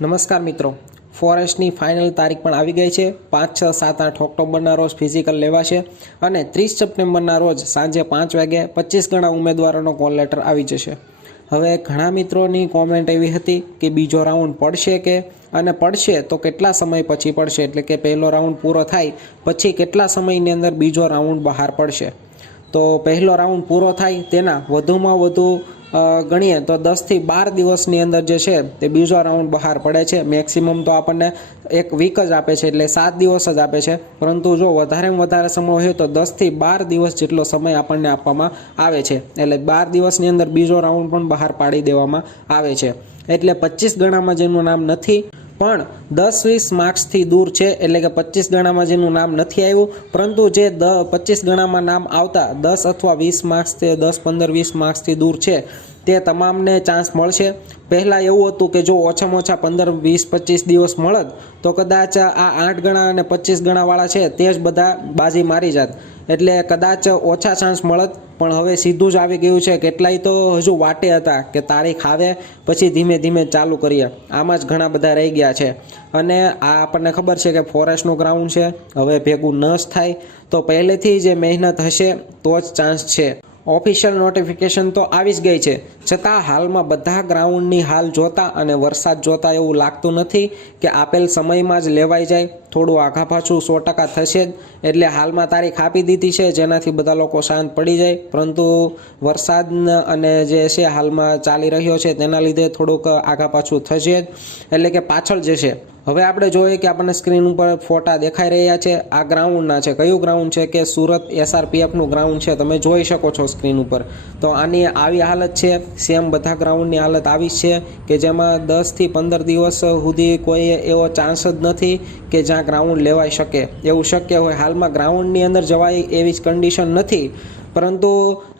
નમસ્કાર મિત્રો. ફોરેસ્ટની ફાઇનલ તારીખ પણ આવી ગઈ છે. પાંચ, છ, સાત, આઠ ઓક્ટોબરના રોજ ફિઝિકલ લેવાશે અને ત્રીસ સપ્ટેમ્બરના રોજ સાંજે પાંચ વાગે પચીસ ગણા ઉમેદવારોનો કોલ લેટર આવી જશે. હવે ઘણા મિત્રોની કોમેન્ટ એવી હતી કે બીજો રાઉન્ડ પડશે કે અને પડશે તો કેટલા સમય પછી પડશે? એટલે કે પહેલો રાઉન્ડ પૂરો થાય પછી કેટલા સમયની અંદર બીજો રાઉન્ડ બહાર પડશે? તો પહેલો રાઉન્ડ પૂરો થાય તેના વધુમાં વધુ ગણીએ તો દસથી બાર દિવસની અંદર જે છે તે બીજો રાઉન્ડ બહાર પડે છે. મેક્સિમમ તો આપણને એક વીક જ આપે છે એટલે સાત દિવસ જ આપે છે. પરંતુ જો વધારેમાં વધારે સમય હોય તો દસથી બાર દિવસ જેટલો સમય આપણને આપવામાં આવે છે. એટલે બાર દિવસની અંદર બીજો રાઉન્ડ પણ બહાર પાડી દેવામાં આવે છે. એટલે પચીસ ગણામાં જેનું નામ નથી પણ દસ વીસ માર્ક્સથી દૂર છે, એટલે કે પચીસ ગણામાં જેનું નામ નથી આવ્યું, પરંતુ જે દ, પચીસ ગણામાં નામ આવતા દસ અથવા વીસ માર્ક્સ તે દસ, પંદર, વીસ માર્ક્સથી દૂર છે તે તમામને ચાન્સ મળશે. પહેલાં એવું હતું કે જો ઓછામાં ઓછા પંદર, વીસ, પચીસ દિવસ મળત, તો કદાચ આ આઠ ગણા અને પચીસ ગણાવાળા છે તે જ બધા બાજી મારી જાત. એટલે કદાચ ઓછા ચાન્સ મળત, પણ હવે સીધું જ આવી ગયું છે. કેટલાય તો હજુ વાટે હતા કે તારીખ આવે, પછી ધીમે ધીમે ચાલુ કરીએ. આમાં જ ઘણા બધા રહી ગયા છે. અને આ આપણને ખબર છે કે ફોરેસ્ટનું ગ્રાઉન્ડ છે. હવે ભેગું ન થાય. તો પહેલેથી જે મહેનત હશે, તો જ ચાન્સ છે. ઓફિશિયલ નોટિફિકેશન તો આવી જ ગઈ છે. છતાં હાલમાં બધા ગ્રાઉન્ડની હાલ જોતા અને વરસાદ જોતા એવું લાગતું નથી કે આપેલ સમયમાં જ લેવાઈ જાય. થોડું આઘા પાછું સો ટકા થશે જ. એટલે હાલમાં તારીખ આપી દીધી છે, જેનાથી બધા લોકો શાંત પડી જાય. પરંતુ વરસાદ અને જે છે હાલમાં ચાલી રહ્યો છે, તેના લીધે થોડુંક આઘા પાછું થશે જ. એટલે કે પાછળ જશે. હવે આપણે જોઈએ કે આપણને સ્ક્રીન ઉપર ફોટા દેખાઈ રહ્યા છે. આ ગ્રાઉન્ડના છે. કયું ગ્રાઉન્ડ છે કે સુરત એસઆરપીએફનું ગ્રાઉન્ડ છે? તમે જોઈ શકો છો સ્ક્રીન ઉપર. તો આની આવી હાલત છે. સેમ બધા ગ્રાઉન્ડની હાલત આવી છે કે જેમાં દસથી પંદર દિવસ સુધી કોઈ એવો ચાન્સ જ નથી કે જ્યાં ગ્રાઉન્ડ લેવાઈ શકે. એવું શક્ય હોય. હાલમાં ગ્રાઉન્ડની અંદર જવાય એવી જ કન્ડિશન નથી. પરંતુ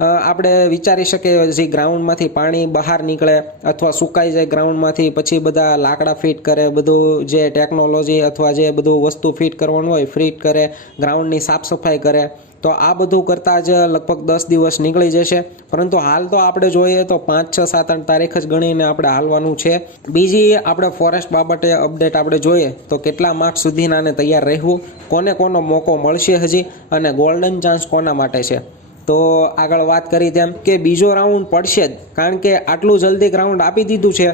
આપણે વિચારી શકીએ જે ગ્રાઉન્ડમાંથી પાણી બહાર નીકળે અથવા સુકાઈ જાય ગ્રાઉન્ડમાંથી પછી બધા લાકડા ફિટ કરે, બધું જે ટેકનોલોજી અથવા જે બધું વસ્તુ ફિટ કરવાનું હોય ફિટ કરે ગ્રાઉન્ડની સાફ સફાઈ કરે. તો આ બધું કરતાં જ લગભગ દસ દિવસ નીકળી જશે. પરંતુ હાલ તો આપણે જોઈએ તો પાંચ, છ, સાત, આઠ તારીખ જ ગણીને આપણે હાલવાનું છે. બીજી આપણે ફોરેસ્ટ બાબતે અપડેટ આપણે જોઈએ તો કેટલા માર્ક્સ સુધીનાને તૈયાર રહેવું, કોને કોનો મોકો મળશે હજી અને ગોલ્ડન ચાન્સ કોના માટે છે. તો આગળ વાત કરી તેમ કે બીજો રાઉન્ડ પડશે જ. કારણ કે આટલું જલ્દી ગ્રાઉન્ડ આપી દીધું છે.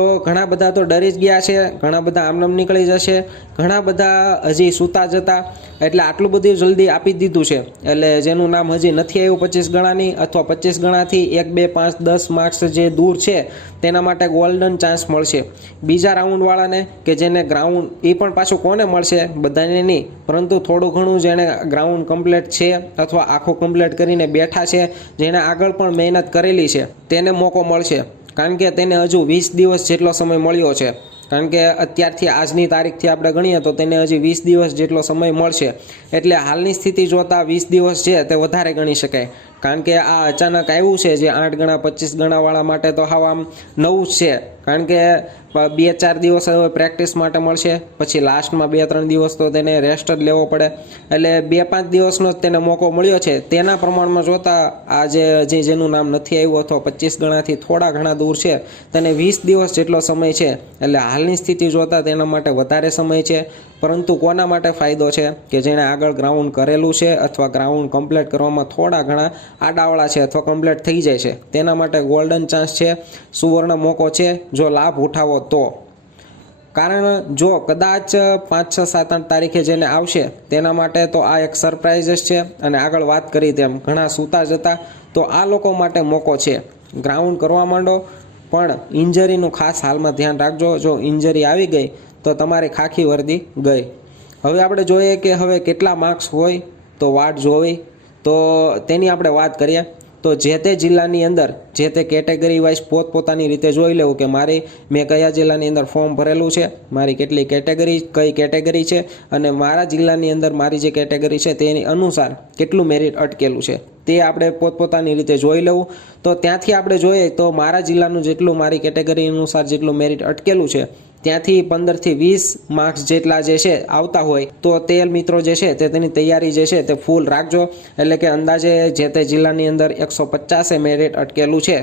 તો ઘણા બધા તો ડરી જ ગયા છે, ઘણા બધા આમનામ નીકળી જશે, ઘણા બધા હજી સૂતા જતા, એટલે આટલું બધું જલ્દી આપી દીધું છે. એટલે જેનું નામ હજી નથી આવ્યું પચીસ ગણાની અથવા પચીસ ગણાથી એક, બે, પાંચ, દસ માર્ક્સ જે દૂર છે, તેના માટે ગોલ્ડન ચાન્સ મળશે. બીજા રાઉન્ડવાળાને કે જેને ગ્રાઉન્ડ એ પણ પાછું કોને મળશે? બધાને નહીં. પરંતુ થોડું ઘણું જેણે ગ્રાઉન્ડ કમ્પ્લીટ છે અથવા આખો કમ્પ્લીટ કરીને બેઠા છે, જેણે આગળ પણ મહેનત કરેલી છે, તેને મોકો મળશે. કારણ કે તેને હજુ વીસ દિવસ જેટલો સમય મળ્યો છે. કારણ કે અત્યારથી આજની તારીખથી આપણે ગણીએ તો તેને હજી વીસ દિવસ જેટલો સમય મળશે. એટલે હાલની સ્થિતિ જોતાં વીસ દિવસ છે તે વધારે ગણી શકાય. કારણ કે આ અચાનક આવ્યું છે જે આઠ ગણા, પચીસ ગણાવાળા માટે તો હાવ આમ નવું જ છે. કારણ કે બે ચાર દિવસ પ્રેક્ટિસ માટે મળશે, પછી લાસ્ટમાં બે, ત્રણ દિવસ તો તેને રેસ્ટ જ લેવો પડે. એટલે બે, પાંચ દિવસનો જ તેને મોકો મળ્યો છે. તેના પ્રમાણમાં જોતા આ જે જેનું નામ નથી આવ્યું અથવા પચીસ ગણાથી થોડા ઘણા દૂર છે, તેને વીસ દિવસ જેટલો સમય છે. એટલે હાલની સ્થિતિ જોતા તેના માટે વધારે સમય છે. પરંતુ કોના માટે ફાયદો છે? કે જેણે આગળ ગ્રાઉન્ડ કરેલું છે અથવા ગ્રાઉન્ડ કમ્પ્લીટ કરવામાં થોડા ઘણા આડાવાળા છે અથવા કમ્પ્લીટ થઈ જાય છે. તેના માટે ગોલ્ડન ચાન્સ છે, સુવર્ણ મોકો છે, જો લાભ ઉઠાવો તો. કારણ જો કદાચ પાંચ, છ, સાત, આઠ તારીખે જેને આવશે, તેના માટે તો આ એક સરપ્રાઇઝ છે. અને આગળ વાત કરી તેમ, ઘણા સૂતા જતા, તો આ લોકો માટે મોકો છે. ગ્રાઉન્ડ કરવા માંડો, પણ ઇન્જરીનું ખાસ હાલમાં ધ્યાન રાખજો. જો ઇન્જરી આવી ગઈ, તો તમારી ખાખી વર્દી ગઈ. હવે આપણે જોઈએ કે હવે કેટલા માર્ક્સ હોય, તો વાટ જોવી. તો તેની આપણે વાત કરીએ. તો જે તે જિલ્લાની અંદર, જે તે કેટેગરી વાઇઝ પોતપોતાની રીતે જોઈ લેવું કે મારી, મેં કયા જિલ્લાની અંદર ફોર્મ ભરેલું છે, મારી કેટલી કેટેગરી, કઈ કેટેગરી છે, અને મારા જિલ્લાની અંદર મારી જે કેટેગરી છે તેની અનુસાર કેટલું મેરિટ અટકેલું છે. તે આપણે પોતપોતાની રીતે જોઈ લેવું. તો ત્યાંથી આપણે જોઈએ તો મારા જિલ્લાનું જેટલું મારી કેટેગરી અનુસાર જેટલું મેરિટ અટકેલું છે ત્યાંથી પંદરથી વીસ માર્ક્સ જેટલા જે છે આવતા હોય તો તે મિત્રો જે છે તે તેની તૈયારી જે છે તે ફૂલ રાખજો. એટલે કે અંદાજે જે તે જિલ્લાની અંદર એકસો પચાસે મેરિટ અટકેલું છે.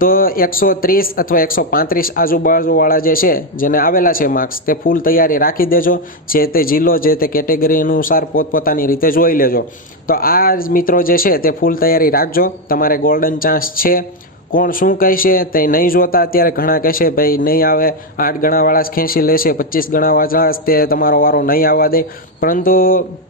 તો એકસો ત્રીસ અથવા એકસો પાંત્રીસ આજુબાજુવાળા જે છે જેને આવેલા છે માર્ક્સ તે ફૂલ તૈયારી રાખી દેજો. જે તે જિલ્લો, જે તે કેટેગરી અનુસાર પોતપોતાની રીતે જોઈ લેજો. તો આ જ મિત્રો જે છે તે ફૂલ તૈયારી રાખજો. તમારે ગોલ્ડન ચાન્સ છે. કોણ શું કહેશે તે નહીં જોતા, અત્યારે ઘણા કહેશે, ભાઈ, નહીં આવે, આઠ ગણાવાળા જ ખેંચી લેશે, પચીસ ગણાવાળા જ તે તમારો વારો નહીં આવવા દે. પરંતુ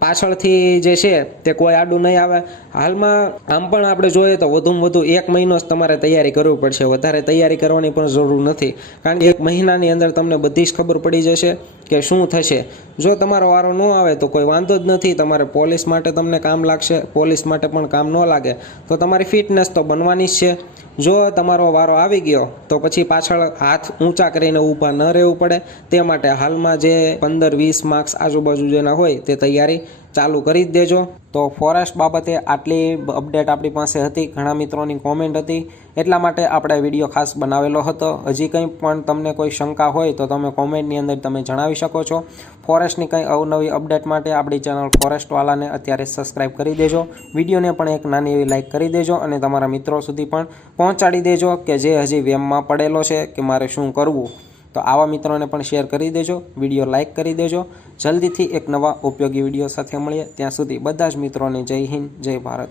પાછળથી જે છે તે કોઈ આડું નહીં આવે. હાલમાં આમ પણ આપણે જોઈએ તો વધુમાં વધુ એક મહિનો જ તમારે તૈયારી કરવી પડશે. વધારે તૈયારી કરવાની પણ જરૂર નથી. કારણ કે એક મહિનાની અંદર તમને બધી જ ખબર પડી જશે કે શું થશે. જો તમારો વારો ન આવે તો કોઈ વાંધો જ નથી. તમારે પોલીસ માટે તમને કામ લાગશે. પોલીસ માટે પણ કામ ન લાગે. તો તમારી ફિટનેસ તો બનવાની જ છે. જો તમારો વારો આવી ગયો, તો પછી પાછળ હાથ ઊંચા કરીને ઊભા ન રહેવું પડે. તે માટે હાલમાં જે પંદર વીસ માર્ક્સ આજુબાજુ જેના હોય, તે તૈયારી ચાલુ કરી જ દેજો. તો ફોરેસ્ટ બાબતે આટલી અપડેટ આપણી પાસે હતી, ઘણા મિત્રોની કોમેન્ટ હતી. એટલા માટે આપણે વીડિયો ખાસ બનાવેલો હતો. હજી કંઈ પણ તમને કોઈ શંકા હોય તો તમે કોમેન્ટની અંદર તમે જણાવી શકો છો. ફોરેસ્ટની કંઈ અવનવી અપડેટ માટે આપણી ચેનલ ફોરેસ્ટવાલાને અત્યારે સબસ્ક્રાઈબ કરી દેજો. વિડીયોને પણ એક નાની એવી લાઇક કરી દેજો અને તમારા મિત્રો સુધી પણ પહોંચાડી દેજો કે જે હજી વેમમાં પડેલો છે કે મારે શું કરવું. તો આવા મિત્રોને પણ શેર કરી દેજો. વીડિયો લાઇક કરી દેજો. જલ્દીથી એક નવા ઉપયોગી વીડિયો સાથે મળીએ. ત્યાં સુધી બધા જ મિત્રોને જય હિન્દ, જય ભારત.